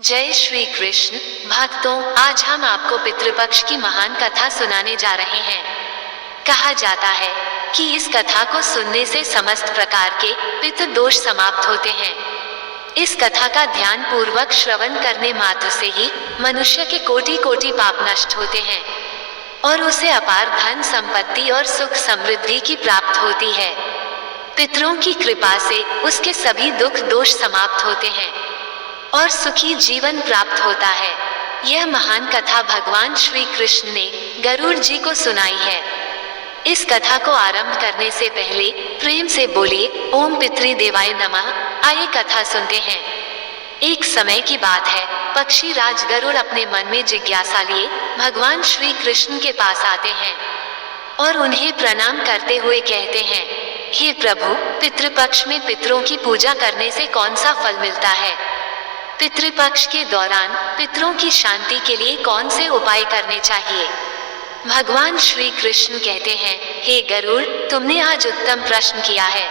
जय श्री कृष्ण भक्तों, आज हम आपको पितृपक्ष की महान कथा सुनाने जा रहे हैं। कहा जाता है कि इस कथा को सुनने से समस्त प्रकार के पितृ दोष समाप्त होते हैं। इस कथा का ध्यान पूर्वक श्रवण करने मात्र से ही मनुष्य के कोटि कोटि पाप नष्ट होते हैं और उसे अपार धन संपत्ति और सुख समृद्धि की प्राप्त होती है। पितरों की कृपा से उसके सभी दुख दोष समाप्त होते हैं और सुखी जीवन प्राप्त होता है। यह महान कथा भगवान श्री कृष्ण ने गरुड़ जी को सुनाई है। इस कथा को आरंभ करने से पहले प्रेम से बोलिए ओम पितृ देवाय नमः। आइए कथा सुनते हैं। एक समय की बात है, पक्षी राज गरुड़ अपने मन में जिज्ञासा लिए भगवान श्री कृष्ण के पास आते हैं और उन्हें प्रणाम करते हुए कहते हैं, हे प्रभु, पितृपक्ष में पितरों की पूजा करने से कौन सा फल मिलता है? पितृपक्ष के दौरान पितरों की शांति के लिए कौन से उपाय करने चाहिए? भगवान श्री कृष्ण कहते हैं, हे गरुड़, तुमने आज उत्तम प्रश्न किया है।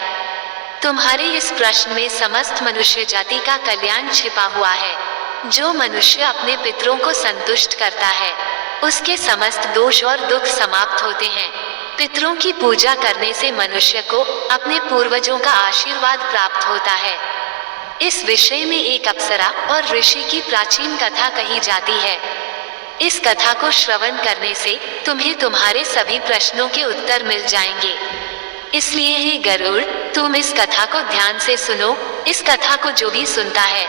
तुम्हारे इस प्रश्न में समस्त मनुष्य जाति का कल्याण छिपा हुआ है। जो मनुष्य अपने पितरों को संतुष्ट करता है, उसके समस्त दोष और दुख समाप्त होते हैं। पितरों की पूजा करने से मनुष्य को अपने पूर्वजों का आशीर्वाद प्राप्त होता है। इस विषय में एक अप्सरा और ऋषि की प्राचीन कथा कही जाती है। इस कथा को श्रवण करने से तुम्हें तुम्हारे सभी प्रश्नों के उत्तर मिल जाएंगे। इसलिए हे गरुड़, तुम इस कथा को ध्यान से सुनो। इस कथा को जो भी सुनता है,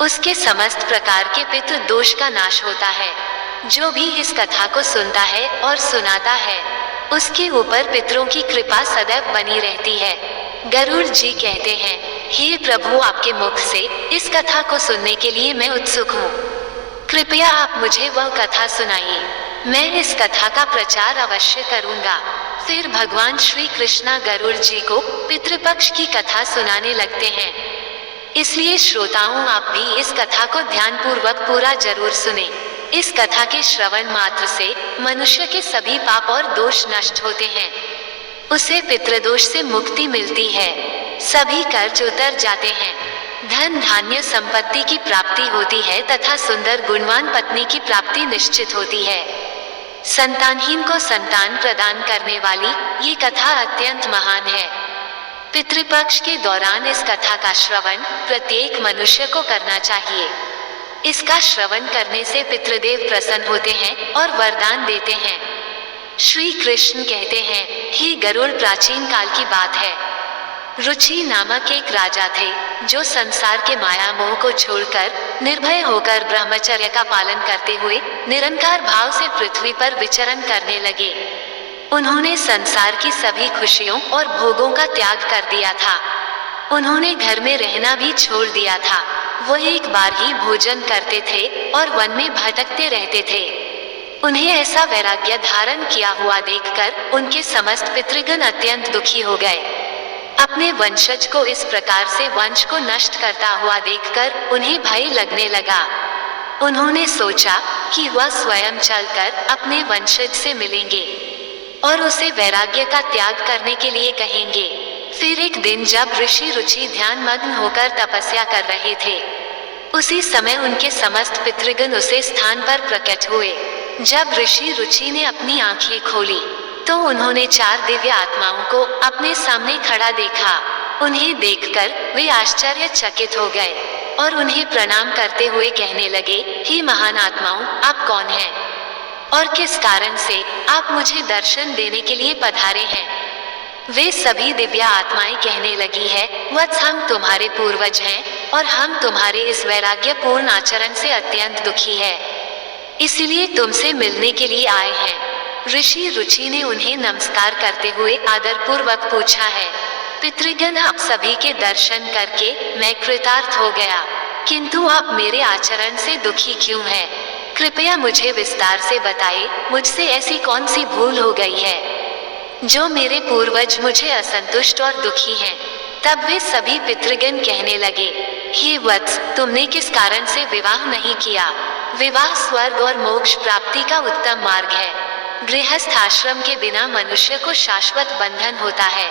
उसके समस्त प्रकार के पितृ दोष का नाश होता है। जो भी इस कथा को सुनता है और सुनाता है, उसके ऊपर पितरों की कृपा सदैव बनी रहती है। गरुड़ जी कहते हैं, हे प्रभु, आपके मुख से इस कथा को सुनने के लिए मैं उत्सुक हूँ। कृपया आप मुझे वह कथा सुनाइए। मैं इस कथा का प्रचार अवश्य करूँगा। फिर भगवान श्री कृष्णा गरुड़ जी को पितृपक्ष की कथा सुनाने लगते हैं। इसलिए श्रोताओं, आप भी इस कथा को ध्यानपूर्वक पूरा जरूर सुने। इस कथा के श्रवण मात्र से मनुष्य के सभी पाप और दोष नष्ट होते हैं। उसे पितृदोष से मुक्ति मिलती है। सभी कर्ज उतर जाते हैं। धन धान्य संपत्ति की प्राप्ति होती है तथा सुंदर गुणवान पत्नी की प्राप्ति निश्चित होती है। संतानहीन को संतान प्रदान करने वाली ये कथा अत्यंत महान है। पितृपक्ष के दौरान इस कथा का श्रवण प्रत्येक मनुष्य को करना चाहिए। इसका श्रवण करने से पितृदेव प्रसन्न होते हैं और वरदान देते हैं। श्री कृष्ण कहते हैं, हे गरुड़, प्राचीन काल की बात है। रुचि नामक एक राजा थे जो संसार के माया मोह को छोड़कर निर्भय होकर ब्रह्मचर्य का पालन करते हुए निरंकार भाव से पृथ्वी पर विचरण करने लगे। उन्होंने संसार की सभी खुशियों और भोगों का त्याग कर दिया था। उन्होंने घर में रहना भी छोड़ दिया था। वह एक बार ही भोजन करते थे और वन में भटकते रहते थे। उन्हें ऐसा वैराग्य धारण किया हुआ देखकर उनके समस्त पितृगण अत्यंत दुखी हो गए। अपने वंशज को इस प्रकार से वंश को नष्ट करता हुआ देखकर उन्हें भय लगने लगा। उन्होंने सोचा कि वह स्वयं चलकर अपने वंशज से मिलेंगे और उसे वैराग्य का त्याग करने के लिए कहेंगे। फिर एक दिन जब ऋषि रुचि ध्यान मग्न होकर तपस्या कर रहे थे, उसी समय उनके समस्त पितृगण उसे स्थान पर प्रकट हुए। जब ऋषि रुचि ने अपनी आंखें खोली तो उन्होंने 4 दिव्य आत्माओं को अपने सामने खड़ा देखा। उन्हें देखकर वे आश्चर्यचकित हो गए और उन्हें प्रणाम करते हुए कहने लगे, हे महान आत्माओं, आप कौन हैं और किस कारण से आप मुझे दर्शन देने के लिए पधारे हैं? वे सभी दिव्य आत्माएं कहने लगी है, वत्स, हम तुम्हारे पूर्वज हैं और हम तुम्हारे इस वैराग्यपूर्ण आचरण से अत्यंत दुखी है, इसीलिए तुमसे मिलने के लिए आए हैं। ऋषि रुचि ने उन्हें नमस्कार करते हुए आदरपूर्वक पूछा है, पितृगण, आप सभी के दर्शन करके मैं कृतार्थ हो गया, किंतु आप मेरे आचरण से दुखी क्यों हैं? कृपया मुझे विस्तार से बताइए, मुझसे ऐसी कौन सी भूल हो गई है जो मेरे पूर्वज मुझे असंतुष्ट और दुखी हैं। तब वे सभी पितृगण कहने लगे, हे वत्स, तुमने किस कारण से विवाह नहीं किया? विवाह स्वर्ग और मोक्ष प्राप्ति का उत्तम मार्ग है। गृहस्थ आश्रम के बिना मनुष्य को शाश्वत बंधन होता है।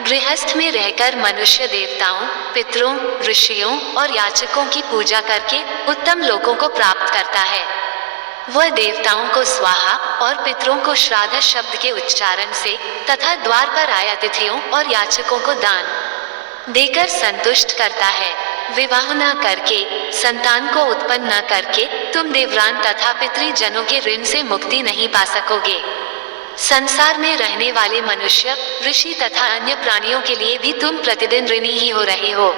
गृहस्थ में रहकर मनुष्य देवताओं, पितरों, ऋषियों और याचकों की पूजा करके उत्तम लोकों को प्राप्त करता है। वह देवताओं को स्वाहा और पितरों को श्राद्ध शब्द के उच्चारण से तथा द्वार पर आए अतिथियों और याचकों को दान देकर संतुष्ट करता है। विवाह न करके, संतान को उत्पन्न न करके तुम देवरान तथा पितृजनों के ऋण से मुक्ति नहीं पा सकोगे। संसार में रहने वाले मनुष्य, ऋषि तथा अन्य प्राणियों के लिए भी तुम प्रतिदिन ऋणी ही हो रहे हो।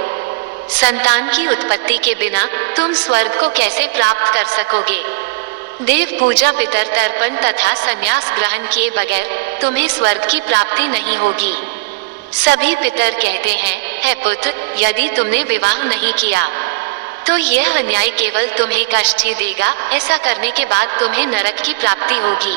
संतान की उत्पत्ति के बिना तुम स्वर्ग को कैसे प्राप्त कर सकोगे? देव पूजा, पितर तर्पण तथा संन्यास ग्रहण किए बगैर तुम्हें स्वर्ग की प्राप्ति नहीं होगी। सभी पितर कहते हैं, हे पुत्र, यदि तुमने विवाह नहीं किया तो यह अन्याय केवल तुम्हें कष्ट ही देगा। ऐसा करने के बाद तुम्हें नरक की प्राप्ति होगी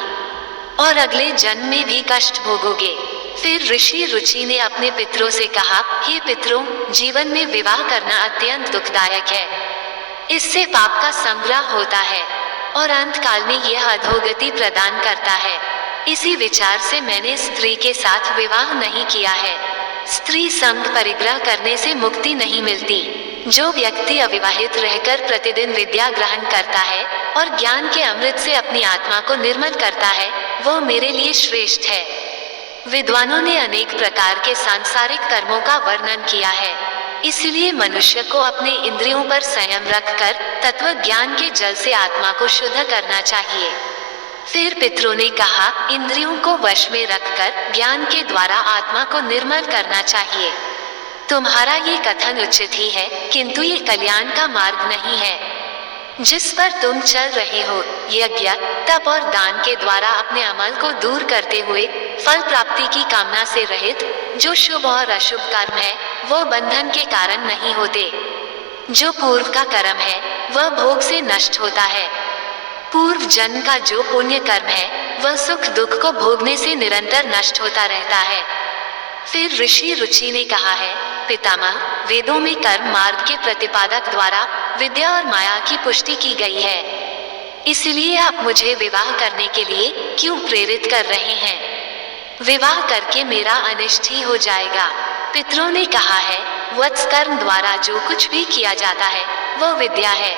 और अगले जन्म में भी कष्ट भोगोगे। फिर ऋषि रुचि ने अपने पितरों से कहा, हे पितरों, जीवन में विवाह करना अत्यंत दुखदायक है। इससे पाप का संग्रह होता है और अंत काल में यह अधोगति प्रदान करता है। इसी विचार से मैंने स्त्री के साथ विवाह नहीं किया है। स्त्री संग परिग्रह करने से मुक्ति नहीं मिलती। जो व्यक्ति अविवाहित रहकर प्रतिदिन विद्या ग्रहण करता है और ज्ञान के अमृत से अपनी आत्मा को निर्मल करता है, वो मेरे लिए श्रेष्ठ है। विद्वानों ने अनेक प्रकार के सांसारिक कर्मों का वर्णन किया है। इसलिए मनुष्य को अपने इंद्रियों पर संयम रखकर तत्व ज्ञान के जल से आत्मा को शुद्ध करना चाहिए। फिर पितरों ने कहा, इंद्रियों को वश में रखकर ज्ञान के द्वारा आत्मा को निर्मल करना चाहिए। तुम्हारा ये कथन उचित ही है, किंतु ये कल्याण का मार्ग नहीं है जिस पर तुम चल रहे हो। यज्ञ, तप और दान के द्वारा अपने अमल को दूर करते हुए फल प्राप्ति की कामना से रहित जो शुभ और अशुभ कर्म है, वो बंधन के कारण नहीं होते। जो पूर्व का कर्म है वह भोग से नष्ट होता है। पूर्व जन्म का जो पुण्य कर्म है वह सुख दुख को भोगने से निरंतर नष्ट होता रहता है। फिर ऋषि रुचि ने कहा है, पितामह, वेदों में कर्म मार्ग के प्रतिपादक द्वारा विद्या और माया की पुष्टि की गई है। इसलिए आप मुझे विवाह करने के लिए क्यों प्रेरित कर रहे हैं? विवाह करके मेरा अनिष्ट ही हो जाएगा। पितरों ने कहा है, वत्स, कर्म द्वारा जो कुछ भी किया जाता है वह विद्या है।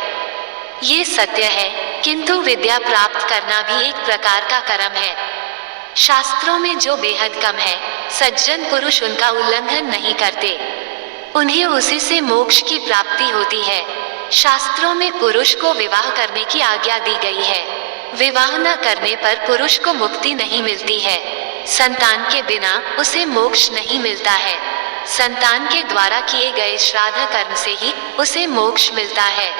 ये सत्य है, किंतु विद्या प्राप्त करना भी एक प्रकार का कर्म है। शास्त्रों में जो बेहद कम है, सज्जन पुरुष उनका उल्लंघन नहीं करते। उन्हें उसी से मोक्ष की प्राप्ति होती है। शास्त्रों में पुरुष को विवाह करने की आज्ञा दी गई है। विवाह न करने पर पुरुष को मुक्ति नहीं मिलती है। संतान के बिना उसे मोक्ष नहीं मिलता है। संतान के द्वारा किए गए श्राद्ध कर्म से ही उसे मोक्ष मिलता है।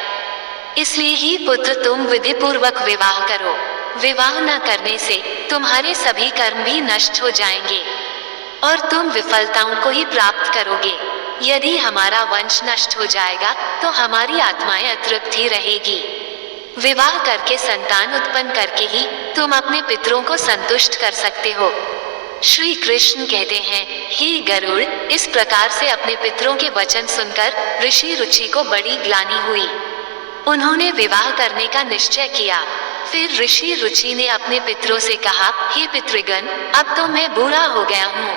इसलिए ही पुत्र, तुम विधि पूर्वक विवाह करो। विवाह न करने से तुम्हारे सभी कर्म भी नष्ट हो जाएंगे और तुम विफलताओं को ही प्राप्त करोगे। यदि हमारा वंश नष्ट हो जाएगा तो हमारी आत्माएं अतृप्त ही रहेगी। विवाह करके संतान उत्पन्न करके ही तुम अपने पितरों को संतुष्ट कर सकते हो। श्री कृष्ण कहते हैं, हे गरुड़, इस प्रकार से अपने पितरों के वचन सुनकर ऋषि रुचि को बड़ी ग्लानि हुई। उन्होंने विवाह करने का निश्चय किया। फिर ऋषि रुचि ने अपने पितरों से कहा, हे पितृगण, अब तो मैं बूढ़ा हो गया हूँ।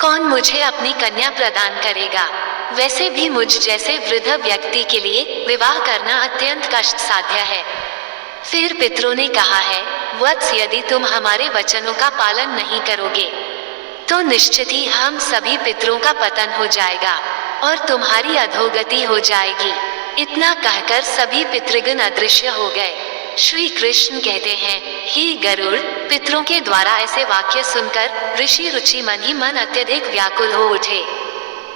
कौन मुझे अपनी कन्या प्रदान करेगा? वैसे भी मुझ जैसे वृद्ध व्यक्ति के लिए विवाह करना अत्यंत कष्ट साध्य है। फिर पितरों ने कहा है, वत्स, यदि तुम हमारे वचनों का पालन नहीं करोगे तो निश्चित ही हम सभी पितरों का पतन हो जाएगा और तुम्हारी अधोगति हो जाएगी। इतना कहकर सभी पितृगण अदृश्य हो गए। श्री कृष्ण कहते हैं, हे गरुड़, पितरों के द्वारा ऐसे वाक्य सुनकर ऋषि रुचि मन ही मन अत्यधिक व्याकुल हो उठे।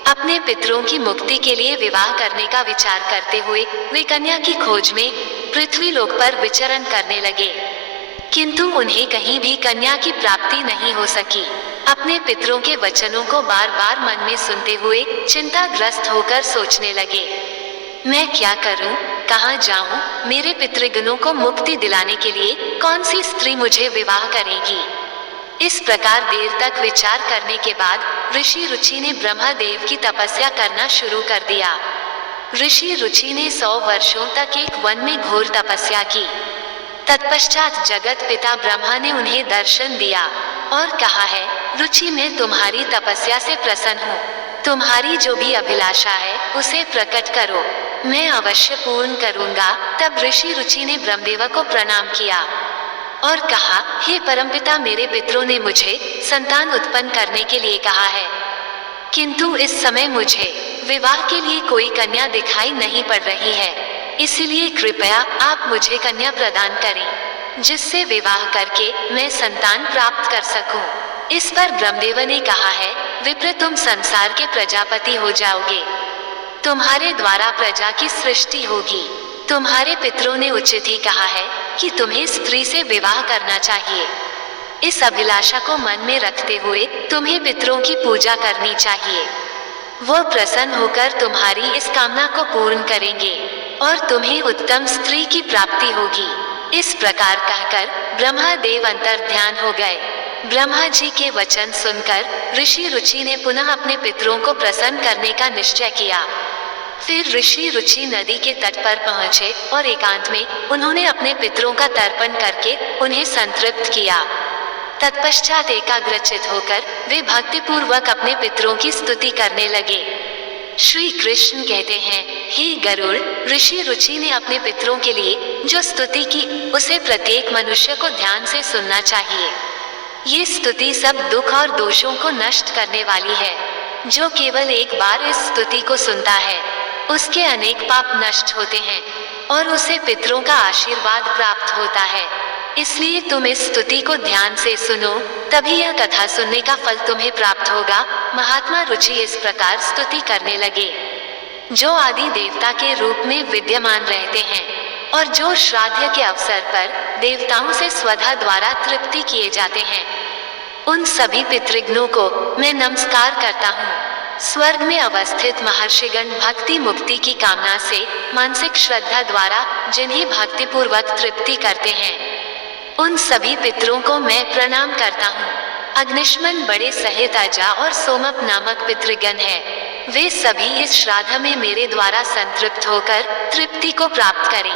अपने पितरों की मुक्ति के लिए विवाह करने का विचार करते हुए वे कन्या की खोज में पृथ्वी लोक पर विचरण करने लगे, किंतु उन्हें कहीं भी कन्या की प्राप्ति नहीं हो सकी। अपने पितरों के वचनों को बार बार मन में सुनते हुए चिंताग्रस्त होकर सोचने लगे, मैं क्या करूं, कहां जाऊं? मेरे पितृगणों को मुक्ति दिलाने के लिए कौन सी स्त्री मुझे विवाह करेगी? इस प्रकार देर तक विचार करने के बाद ऋषि रुचि ने ब्रह्मदेव की तपस्या करना शुरू कर दिया। ऋषि रुचि ने 100 वर्षों तक एक वन में घोर तपस्या की। तत्पश्चात जगत पिता ब्रह्मा ने उन्हें दर्शन दिया और कहा है, रुचि मैं तुम्हारी तपस्या से प्रसन्न हूँ। तुम्हारी जो भी अभिलाषा है उसे प्रकट करो, मैं अवश्य पूर्ण करूँगा। तब ऋषि रुचि ने ब्रह्मदेव को प्रणाम किया और कहा, हे परमपिता, मेरे पितरों ने मुझे संतान उत्पन्न करने के लिए कहा है, किंतु इस समय मुझे विवाह के लिए कोई कन्या दिखाई नहीं पड़ रही है। इसलिए कृपया आप मुझे कन्या प्रदान करें, जिससे विवाह करके मैं संतान प्राप्त कर सकूं। इस पर ब्रह्मदेव ने कहा है, विप्र, तुम संसार के प्रजापति हो जाओगे, तुम्हारे द्वारा प्रजा की सृष्टि होगी। तुम्हारे पितरों ने उचित ही कहा है कि तुम्हें स्त्री से विवाह करना चाहिए। इस अभिलाषा को मन में रखते हुए तुम्हें पितरों की पूजा करनी चाहिए। वह प्रसन्न होकर तुम्हारी इस कामना को पूर्ण करेंगे और तुम्हें उत्तम स्त्री की प्राप्ति होगी। इस प्रकार कहकर ब्रह्मदेव अंतर्ध्यान हो गए। ब्रह्मा जी के वचन सुनकर ऋषि रुचि ने पुनः अपने पितरों को प्रसन्न करने का निश्चय किया। फिर ऋषि रुचि नदी के तट पर पहुंचे और एकांत में उन्होंने अपने पितरों का तर्पण करके उन्हें संतृप्त किया। तत्पश्चात एकाग्रचित होकर वे भक्तिपूर्वक अपने पितरों की स्तुति करने लगे। श्री कृष्ण कहते हैं, हे गरुड़, ऋषि रुचि ने अपने पितरों के लिए जो स्तुति की उसे प्रत्येक मनुष्य को ध्यान से सुनना चाहिए। ये स्तुति सब दुख और दोषों को नष्ट करने वाली है। जो केवल एक बार इस स्तुति को सुनता है उसके अनेक पाप नष्ट होते हैं और उसे पितरों का आशीर्वाद प्राप्त होता है। इसलिए तुम इस स्तुति को ध्यान से सुनो, तभी यह कथा सुनने का फल तुम्हें प्राप्त होगा। महात्मा रुचि इस प्रकार स्तुति करने लगे। जो आदि देवता के रूप में विद्यमान रहते हैं और जो श्राद्ध के अवसर पर देवताओं से स्वधा द्वारा तृप्ति किए जाते हैं, उन सभी पितृगणों को मैं नमस्कार करता हूँ। स्वर्ग में अवस्थित महर्षिगण भक्ति मुक्ति की कामना से मानसिक श्रद्धा द्वारा जिन्हें भक्ति पूर्वक तृप्ति करते हैं, उन सभी पितरों को मैं प्रणाम करता हूँ। अग्निष्मन बड़े सहित अजा और सोमप नामक पितृगण है। वे सभी इस श्राद्ध में मेरे द्वारा संतृप्त होकर तृप्ति को प्राप्त करें।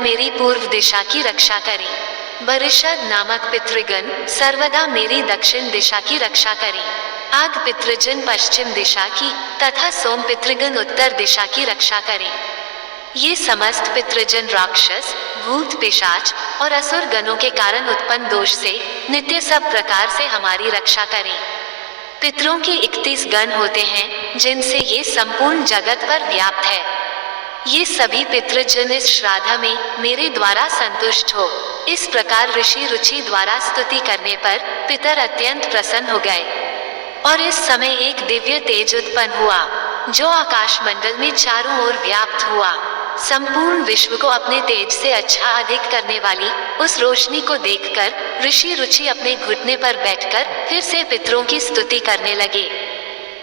मेरी पूर्व दिशा की रक्षा करें। बरिषद नामक पितृगण सर्वदा मेरी दक्षिण दिशा की रक्षा करें। आग पितृजन पश्चिम दिशा की तथा सोम पितृगण उत्तर दिशा की रक्षा करें। ये समस्त पितृजन राक्षस, भूत, पिशाच और असुर गणों के कारण उत्पन्न दोष से नित्य सब प्रकार से हमारी रक्षा करें। पितरों के 31 गण होते हैं जिनसे ये संपूर्ण जगत पर व्याप्त है। ये सभी पितृजन इस श्राद्ध में मेरे द्वारा संतुष्ट हो। इस प्रकार ऋषि रुचि द्वारा स्तुति करने पर पितर अत्यंत प्रसन्न हो गए और इस समय एक दिव्य तेज उत्पन्न हुआ जो आकाश मंडल में चारों ओर व्याप्त हुआ। संपूर्ण विश्व को अपने तेज से अच्छा अधिक करने वाली उस रोशनी को देखकर ऋषि रुचि अपने घुटने पर बैठकर फिर से पितरों की स्तुति करने लगे।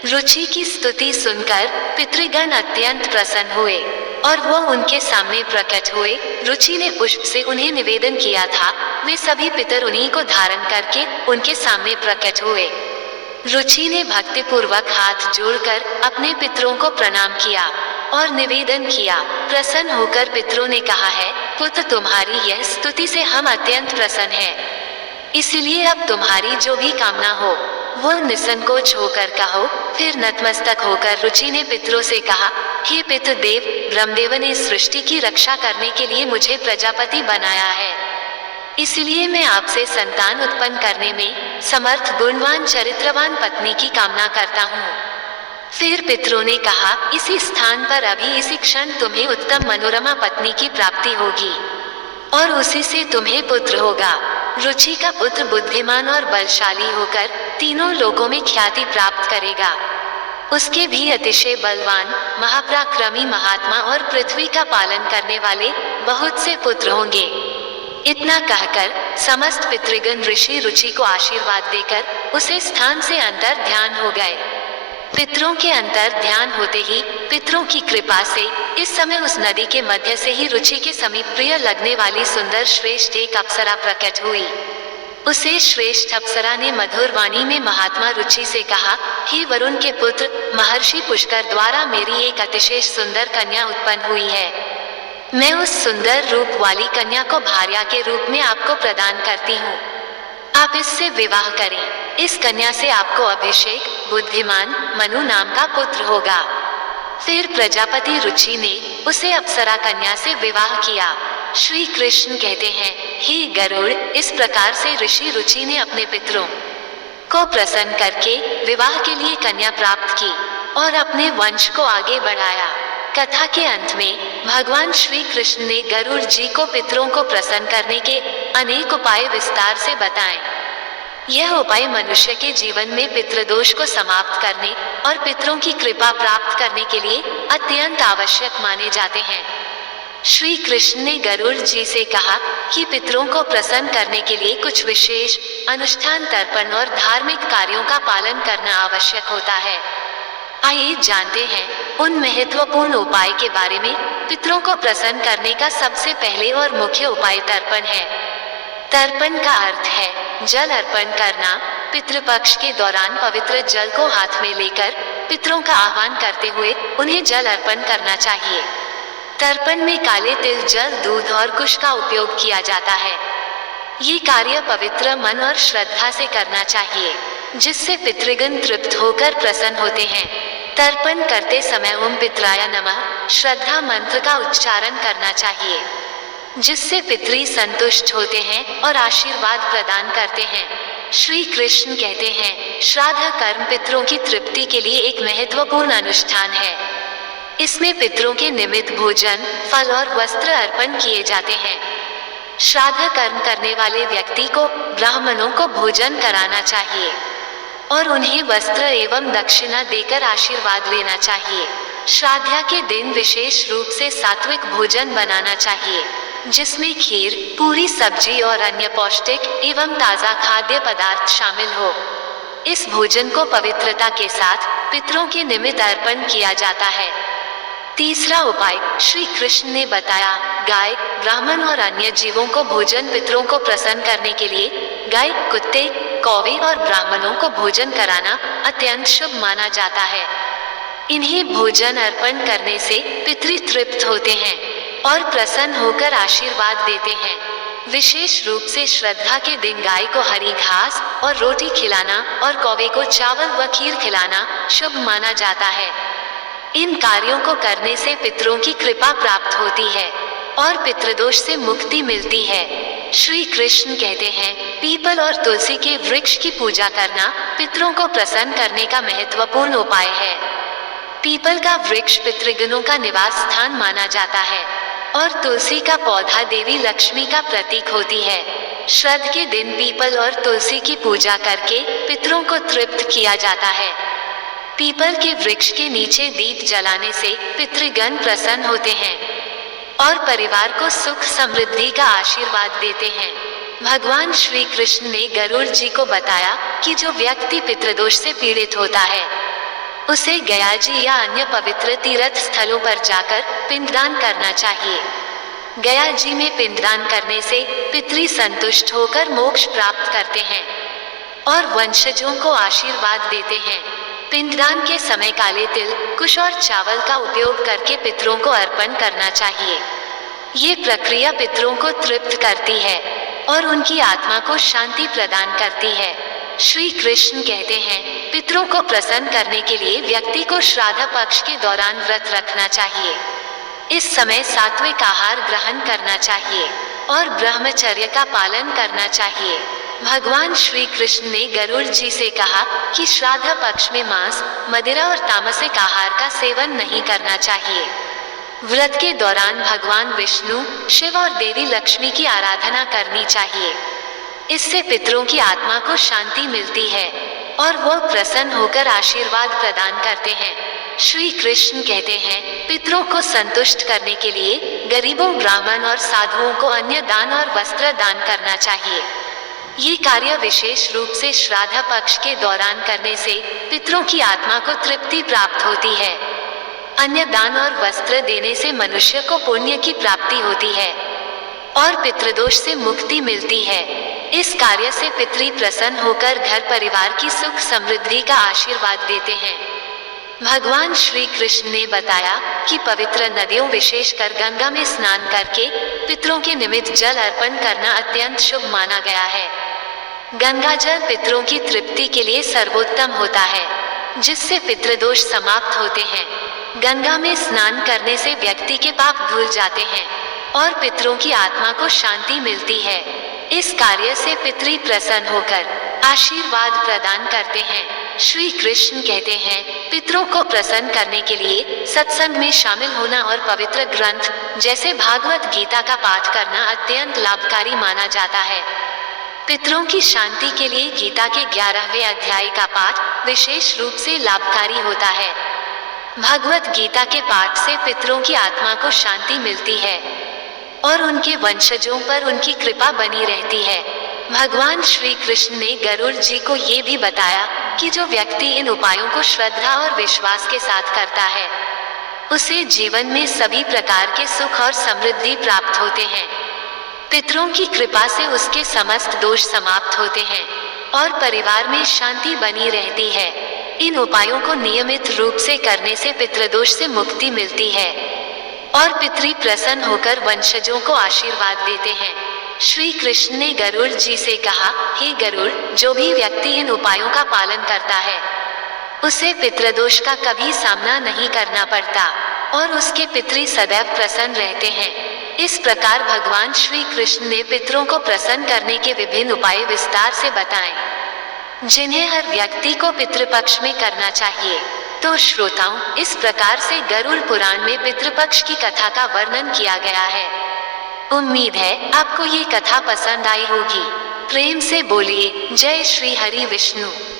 रुचि की स्तुति सुनकर पितृगण अत्यंत प्रसन्न हुए और वह उनके सामने प्रकट हुए। रुचि ने पुष्प से उन्हें निवेदन किया था, वे सभी पितर उन्हीं को धारण करके उनके सामने प्रकट हुए। रुचि ने भक्ति पूर्वक हाथ जोड़कर अपने पितरों को प्रणाम किया और निवेदन किया। प्रसन्न होकर पितरों ने कहा है, पुत्र, तुम्हारी यह स्तुति से हम अत्यंत प्रसन्न हैं। इसलिए अब तुम्हारी जो भी कामना हो वह निसंकोच होकर कहो। फिर नतमस्तक होकर रुचि ने पितरों से कहा, हे पितृदेव, ब्रह्मदेव ने सृष्टि की रक्षा करने के लिए मुझे प्रजापति बनाया है। इसलिए मैं आपसे संतान उत्पन्न करने में समर्थ गुणवान चरित्रवान पत्नी की कामना करता हूँ। फिर पितरों ने कहा, इसी स्थान पर अभी इसी क्षण तुम्हें उत्तम मनोरमा पत्नी की प्राप्ति होगी और उसी से तुम्हें पुत्र होगा। रुचि का पुत्र बुद्धिमान और बलशाली होकर तीनों लोकों में ख्याति प्राप्त करेगा। उसके भी अतिशय बलवान, महापराक्रमी, महात्मा और पृथ्वी का पालन करने वाले बहुत से पुत्र होंगे। इतना कहकर समस्त पितृगण ऋषि रुचि को आशीर्वाद देकर उसे स्थान से अंतर ध्यान हो गए। पितरों के अंतर ध्यान होते ही पितरों की कृपा से इस समय उस नदी के मध्य से ही रुचि के समीप प्रिय लगने वाली सुंदर श्रेष्ठ एक अप्सरा प्रकट हुई। उसे श्रेष्ठ अप्सरा ने मधुर वाणी में महात्मा रुचि से कहा, हे वरुण के पुत्र, महर्षि पुष्कर द्वारा मेरी एक अतिशय सुंदर कन्या उत्पन्न हुई है। मैं उस सुंदर रूप वाली कन्या को भार्या के रूप में आपको प्रदान करती हूँ। आप इससे विवाह करें। इस कन्या से आपको अभिषेक बुद्धिमान मनु नाम का पुत्र होगा। फिर प्रजापति रुचि ने उसे अप्सरा कन्या से विवाह किया। श्री कृष्ण कहते हैं, हे गरुड़, इस प्रकार से ऋषि रुचि ने अपने पितरों को प्रसन्न करके विवाह के लिए कन्या प्राप्त की और अपने वंश को आगे बढ़ाया। कथा के अंत में भगवान श्री कृष्ण ने गरुड़ जी को पितरों को प्रसन्न करने के अनेक उपाय विस्तार से बताए। यह उपाय मनुष्य के जीवन में पितृदोष को समाप्त करने और पितरों की कृपा प्राप्त करने के लिए अत्यंत आवश्यक माने जाते हैं। श्री कृष्ण ने गरुड़ जी से कहा कि पितरों को प्रसन्न करने के लिए कुछ विशेष अनुष्ठान, तर्पण और धार्मिक कार्यों का पालन करना आवश्यक होता है। आइए जानते हैं उन महत्वपूर्ण उपाय के बारे में। पितरों को प्रसन्न करने का सबसे पहले और मुख्य उपाय तर्पण है। तर्पण का अर्थ है जल अर्पण करना। पितृपक्ष के दौरान पवित्र जल को हाथ में लेकर पितरों का आह्वान करते हुए उन्हें जल अर्पण करना चाहिए। तर्पण में काले तिल, जल, दूध और कुश का उपयोग किया जाता है। ये कार्य पवित्र मन और श्रद्धा से करना चाहिए, जिससे पितृगण तृप्त होकर प्रसन्न होते हैं। तर्पण करते समय ओम पितराय नमः श्रद्धा मंत्र का उच्चारण करना चाहिए, जिससे पितृ संतुष्ट होते हैं और आशीर्वाद प्रदान करते हैं। श्री कृष्ण कहते हैं, श्राद्ध कर्म पितरों की तृप्ति के लिए एक महत्वपूर्ण अनुष्ठान है। इसमें पितरों के निमित्त भोजन, फल और वस्त्र अर्पण किए जाते हैं। श्राद्ध कर्म करने वाले व्यक्ति को ब्राह्मणों को भोजन कराना चाहिए और उन्हें वस्त्र एवं दक्षिणा देकर आशीर्वाद लेना चाहिए। श्राद्ध के दिन विशेष रूप से सात्विक भोजन बनाना चाहिए, जिसमें खीर, पूरी सब्जी और अन्य पौष्टिक एवं ताज़ा खाद्य पदार्थ शामिल हो। इस भोजन को पवित्रता के साथ पितरों के निमित्त अर्पण किया जाता है। तीसरा उपाय श्री कृष्ण ने बताया, गाय, ब्राह्मण और अन्य जीवों को भोजन। पितरों को प्रसन्न करने के लिए गाय, कुत्ते, कौवे और ब्राह्मणों को भोजन कराना अत्यंत शुभ माना जाता है। इन्हें भोजन अर्पण करने से पितृ तृप्त होते हैं और प्रसन्न होकर आशीर्वाद देते हैं। विशेष रूप से श्रद्धा के दिन गाय को हरी घास और रोटी खिलाना और कौवे को चावल व खीर खिलाना शुभ माना जाता है। इन कार्यों को करने से पितरों की कृपा प्राप्त होती है और पितृदोष से मुक्ति मिलती है। श्री कृष्ण कहते हैं, पीपल और तुलसी के वृक्ष की पूजा करना पितरों को प्रसन्न करने का महत्वपूर्ण उपाय है। पीपल का वृक्ष पितृगणों का निवास स्थान माना जाता है और तुलसी का पौधा देवी लक्ष्मी का प्रतीक होती है। श्राद्ध के दिन पीपल और तुलसी की पूजा करके पितरों को तृप्त किया जाता है। पीपल के वृक्ष के नीचे दीप जलाने से पितृगण प्रसन्न होते हैं और परिवार को सुख समृद्धि का आशीर्वाद देते हैं। भगवान श्री कृष्ण ने गरुड़ जी को बताया कि जो व्यक्ति पितृदोष से पीड़ित होता है उसे गया जी या अन्य पवित्र तीर्थ स्थलों पर जाकर पिंडदान करना चाहिए। गया जी में पिंडदान करने से पितृ संतुष्ट होकर मोक्ष प्राप्त करते हैं और वंशजों को आशीर्वाद देते हैं। पिंडदान के समय काले तिल, कुश और चावल का उपयोग करके पितरों को अर्पण करना चाहिए। ये प्रक्रिया पितरों को तृप्त करती है और उनकी आत्मा को शांति प्रदान करती है। श्री कृष्ण कहते हैं, पितरों को प्रसन्न करने के लिए व्यक्ति को श्राद्ध पक्ष के दौरान व्रत रखना चाहिए। इस समय सात्विक आहार ग्रहण करना चाहिए और ब्रह्मचर्य का पालन करना चाहिए। भगवान श्री कृष्ण ने गरुड़ जी से कहा कि श्राद्ध पक्ष में मांस, मदिरा और तामसिक आहार का सेवन नहीं करना चाहिए। व्रत के दौरान भगवान विष्णु, शिव और देवी लक्ष्मी की आराधना करनी चाहिए। इससे पितरों की आत्मा को शांति मिलती है और वो प्रसन्न होकर आशीर्वाद प्रदान करते हैं। श्री कृष्ण कहते हैं, पितरों को संतुष्ट करने के लिए गरीबों, ब्राह्मण और साधुओं को अन्य दान और वस्त्र दान करना चाहिए। ये कार्य विशेष रूप से श्राद्ध पक्ष के दौरान करने से पितरों की आत्मा को तृप्ति प्राप्त होती है। अन्य दान और वस्त्र देने से मनुष्य को पुण्य की प्राप्ति होती है और पितृदोष से मुक्ति मिलती है। इस कार्य से पितृ प्रसन्न होकर घर परिवार की सुख समृद्धि का आशीर्वाद देते हैं। भगवान श्री कृष्ण ने बताया कि पवित्र नदियों, विशेषकर गंगा में स्नान करके पितरों के निमित्त जल अर्पण करना अत्यंत शुभ माना गया है। गंगा जल पितरों की तृप्ति के लिए सर्वोत्तम होता है, जिससे पितृदोष समाप्त होते हैं। गंगा में स्नान करने से व्यक्ति के पाप धुल जाते हैं और पितरों की आत्मा को शांति मिलती है। इस कार्य से पितृ प्रसन्न होकर आशीर्वाद प्रदान करते हैं। श्री कृष्ण कहते हैं, पितरों को प्रसन्न करने के लिए सत्संग में शामिल होना और पवित्र ग्रंथ जैसे भागवत गीता का पाठ करना अत्यंत लाभकारी माना जाता है। पितरों की शांति के लिए गीता के 11वें अध्याय का पाठ विशेष रूप से लाभकारी होता है। भगवत गीता के पाठ से पितरों की आत्मा को शांति मिलती है और उनके वंशजों पर उनकी कृपा बनी रहती है। भगवान श्री कृष्ण ने गरुड़ जी को ये भी बताया कि जो व्यक्ति इन उपायों को श्रद्धा और विश्वास के साथ करता है, उसे जीवन में सभी प्रकार के सुख और समृद्धि प्राप्त होते हैं। पितरों की कृपा से उसके समस्त दोष समाप्त होते हैं और परिवार में शांति बनी रहती है। इन उपायों को नियमित रूप से करने से पितृदोष से मुक्ति मिलती है और पितृ प्रसन्न होकर वंशजों को आशीर्वाद देते हैं। श्री कृष्ण ने गरुड़ जी से कहा, हे गरुड़, जो भी व्यक्ति इन उपायों का पालन करता है, उसे पितृदोष का कभी सामना नहीं करना पड़ता और उसके पितृ सदैव प्रसन्न रहते हैं। इस प्रकार भगवान श्री कृष्ण ने पितरों को प्रसन्न करने के विभिन्न उपाय विस्तार से बताए, जिन्हें हर व्यक्ति को पितृपक्ष में करना चाहिए। तो श्रोताओं, इस प्रकार से गरुड़ पुराण में पितृपक्ष की कथा का वर्णन किया गया है। उम्मीद है आपको ये कथा पसंद आई होगी। प्रेम से बोलिए जय श्री हरि विष्णु।